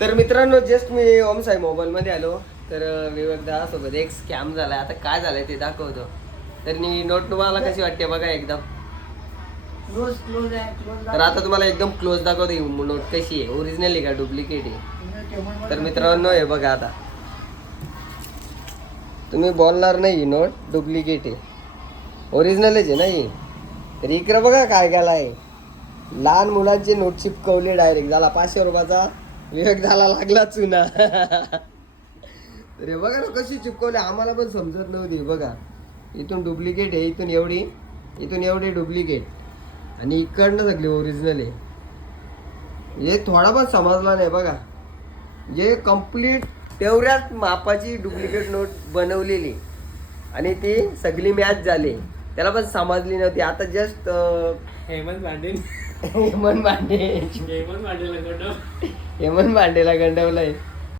तर मित्रांनो जस्ट मी ओम साई मोबाईलमध्ये आलो तर विवेकदा सोबत एक स्कॅम झालाय. आता काय झालंय ते दाखवतो. तर नोट तुम्हाला कशी वाटते बघा एकदम. क्लोज आहे तर आता तुम्हाला एकदम क्लोज दाखवतो ही नोट कशी आहे, ओरिजिनल आहे का डुप्लिकेट आहे. तर मित्रांनो हे बघा, आता तुम्ही बोलणार नाही नोट डुप्लिकेट आहे, ओरिजिनलच आहे नाही. तर इकडे बघा काय केलाय, लहान मुलांची नोट चिपकवली डायरेक्ट. झाला 500 रुपयाचा विवेक झाला लागला चुना. तर हे बघा ना कशी चिपकवली, आम्हाला पण समजत नव्हती. बघा इथून डुप्लिकेट आहे, इथून एवढी डुप्लिकेट आणि इकडनं सगळी ओरिजिनल आहे. हे थोडा पण समजला नाही बघा. जे कम्प्लीट तेवढ्याच मापाची डुप्लिकेट नोट बनवलेली आणि ती सगळी मॅच झाली, त्याला पण समजली नव्हती. आता जस्ट हेमंत भांडे हेमंत भांडेला गंडवलंय.